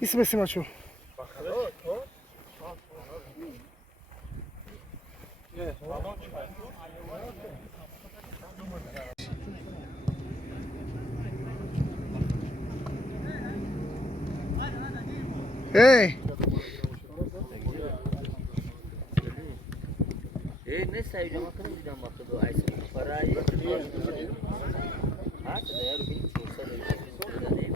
İsme Simaço. Hey. Ne sayacağım hakkında birden bakıyordu Ayşe. Parayı ha da ya bir çorsa da değil.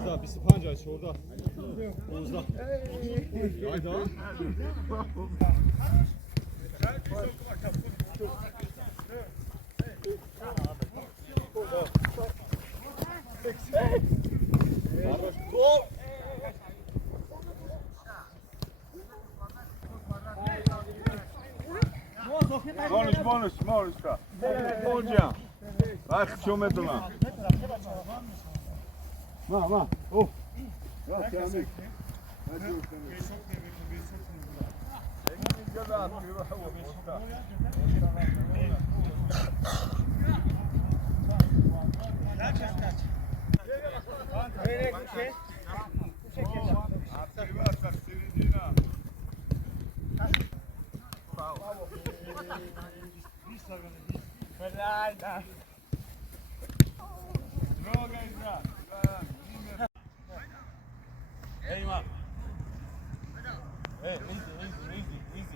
Orada bir sıpanca aç orada. Oğuz'da. Hayda. Bonus, bom dia. Vai, que eu meto lá. Vá. Oh. Vai, que é amigo. Hey, man. Hey, easy.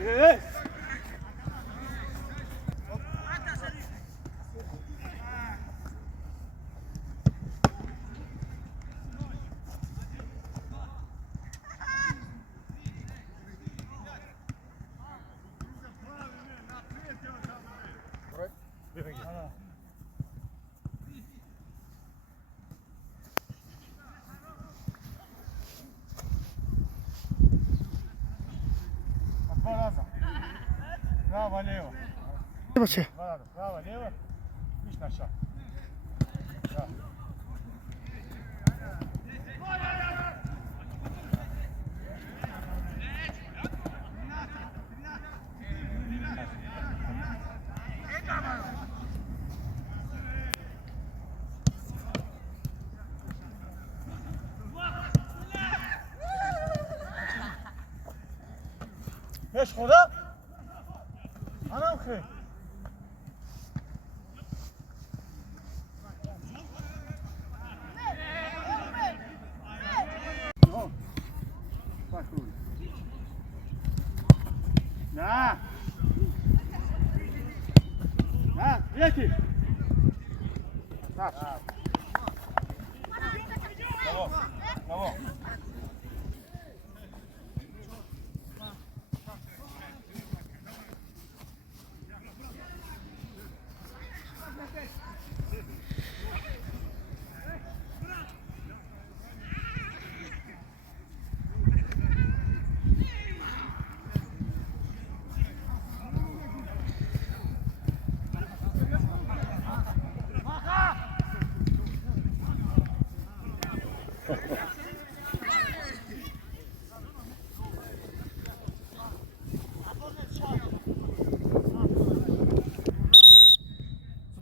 Yes. Hadi başı. Bravo, lijevo. Ništa naša. Beş koda. Anam ki. Na. Na, jeti. Tak. Bravo. Bravo.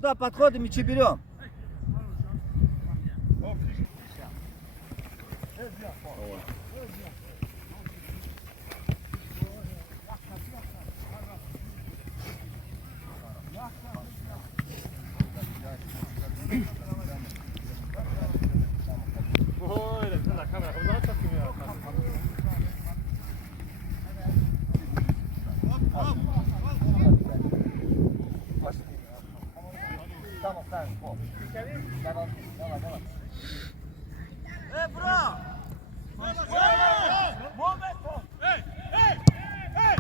Сюда подходим и берем. Öyle, kamera. Buradan çekeyim ya. Tamam, tamam. Devam, devam, devam. Hey bro! Momento! Hey, hey, hey!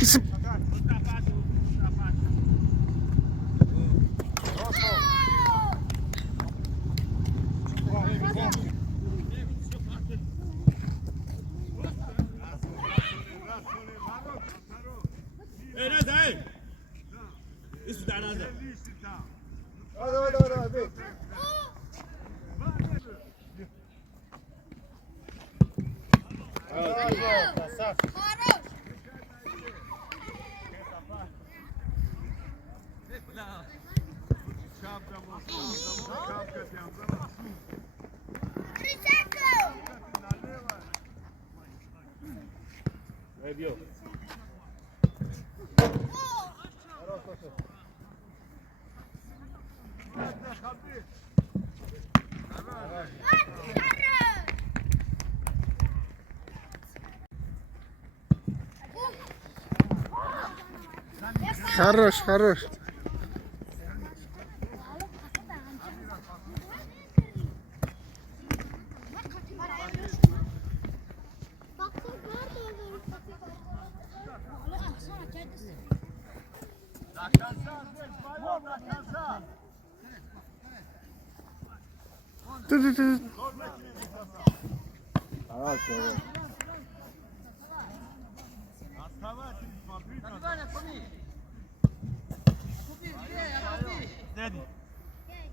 Bizim Ej, nazad, ej! Isto da nazad. Hadi. Ej, Хорош, хорош. Dur dur dur.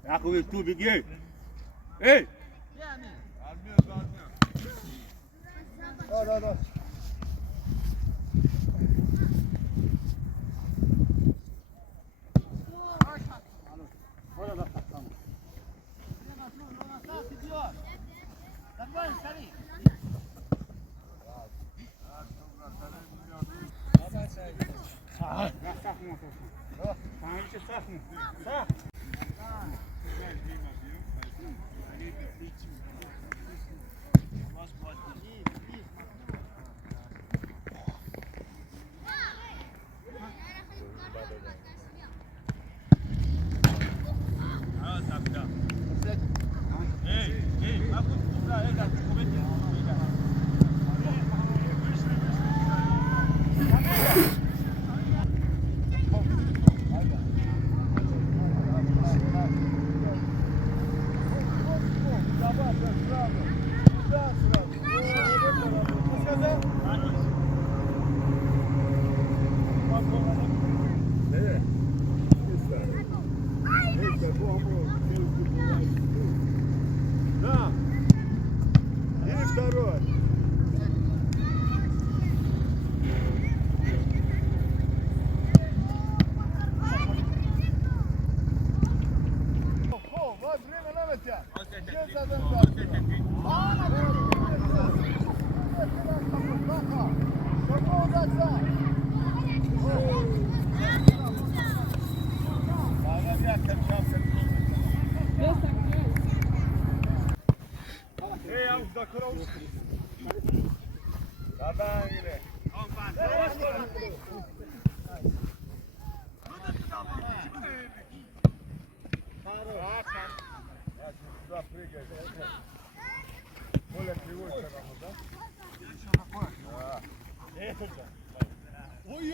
Jakovic, tu biegnij! Ej! Da. Oj,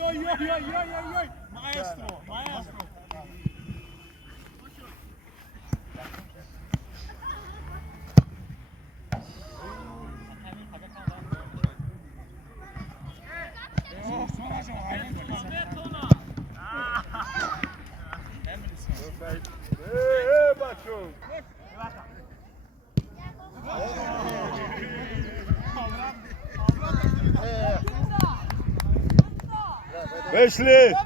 oj, oj, oj, oj, oj, oj! Maestro, maestro! Bačun! Вышли!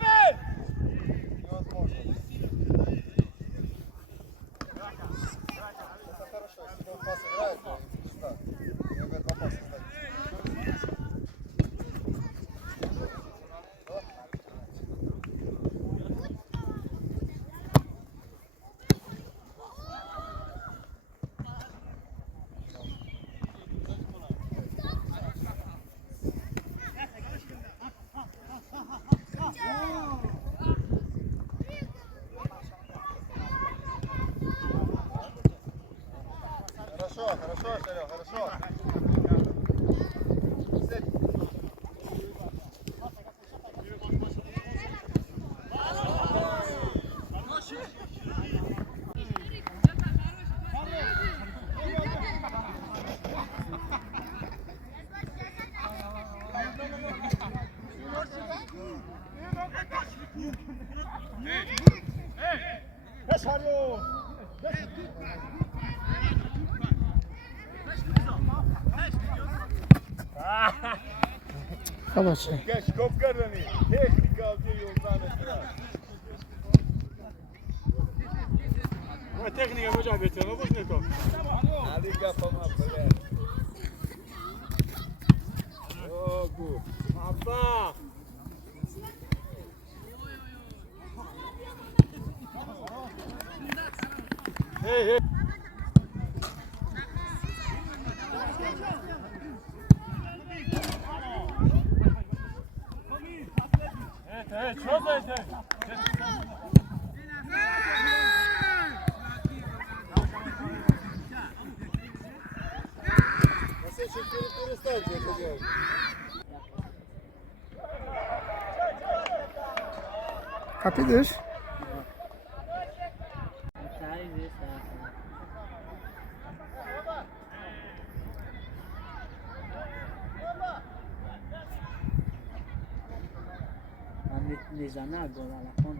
Хорошо, хорошо, Серег, хорошо. Babası. Geç kopkarını. Teknik aldığı yoldan ettiler. Tehnika može biti, ono bude to. Ali kapama böyle. Ogu. Abba! Hey, hey! Evet, çok iyi. Переставьте это делать. Kapıdır. Nizana agora lá com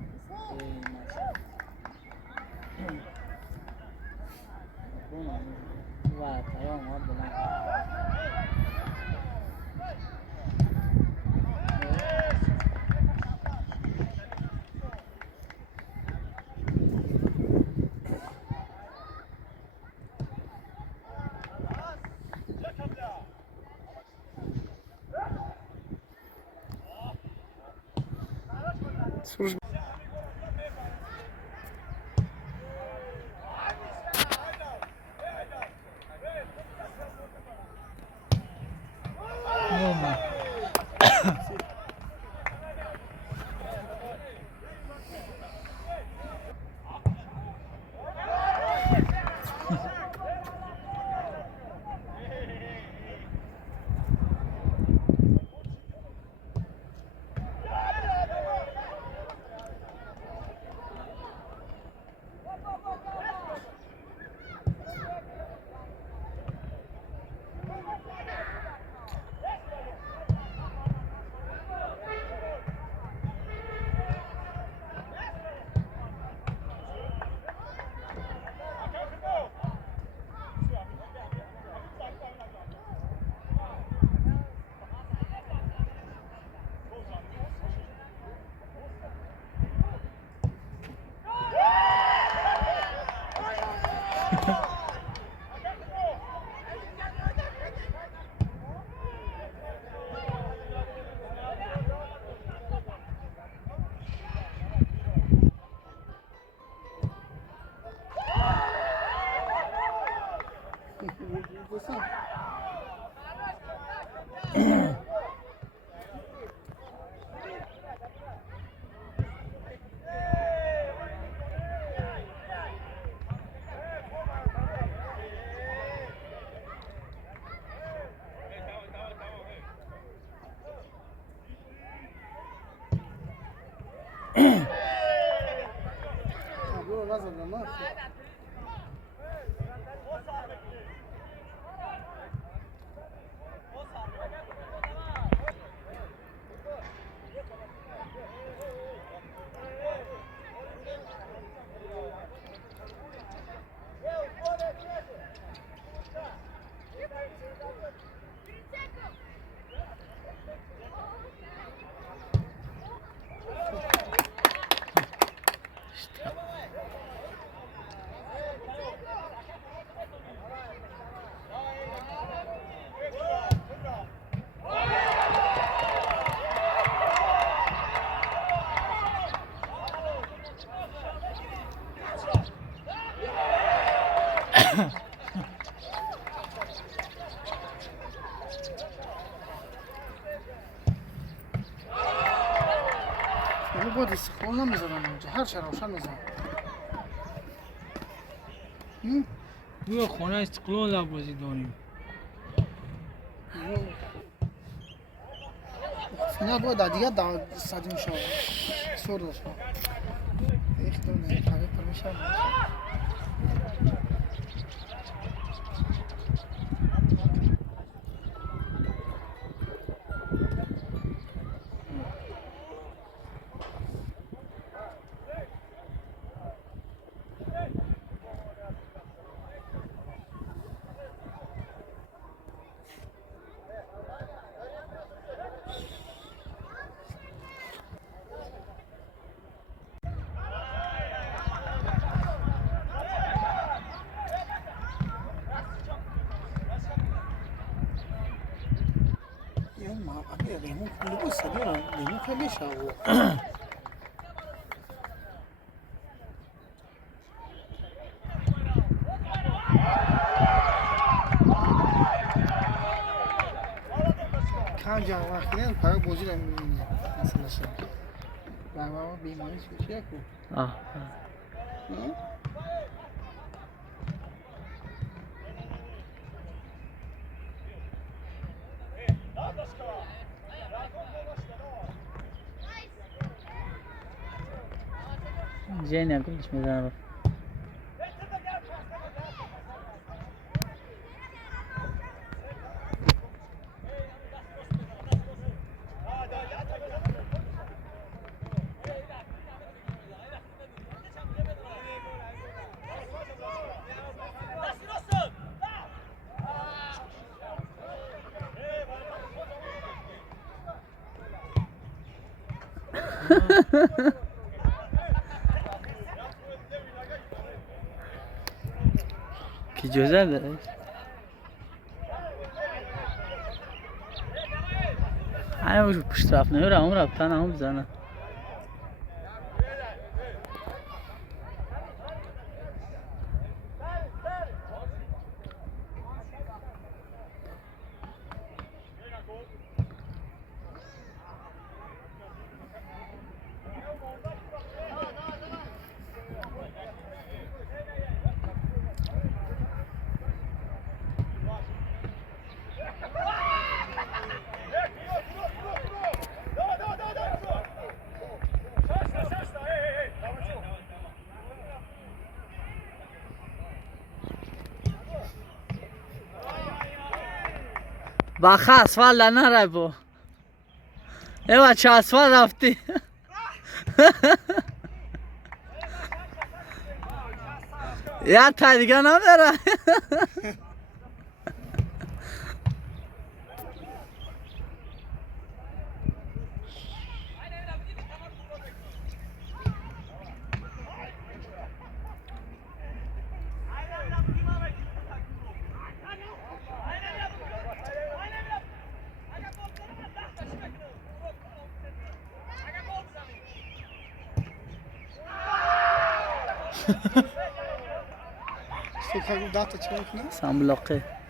vai tá uma bola سروش بود استقلال نمیزدن اونجا هر چه روشن میزدن بیا خانه استقلال بازی داریم فینال باید در دیگه استادیوم شد سور داشت اختونه تغییر پرمیشن لیمون لباس دارم لیمون که میشه کم جمع وقتی نه پای بازی رو مثلا شد بابا بیماری چیه کو Женя, куда смотришь? Ki güzel de. Hani bu pişt tarafına göre ama raptan ama bize ne? باخه اسفال نره بو ای بچه اسفال رفتی یا تا دیگه نمیره Sokak data çabuk ne? سامبلاقه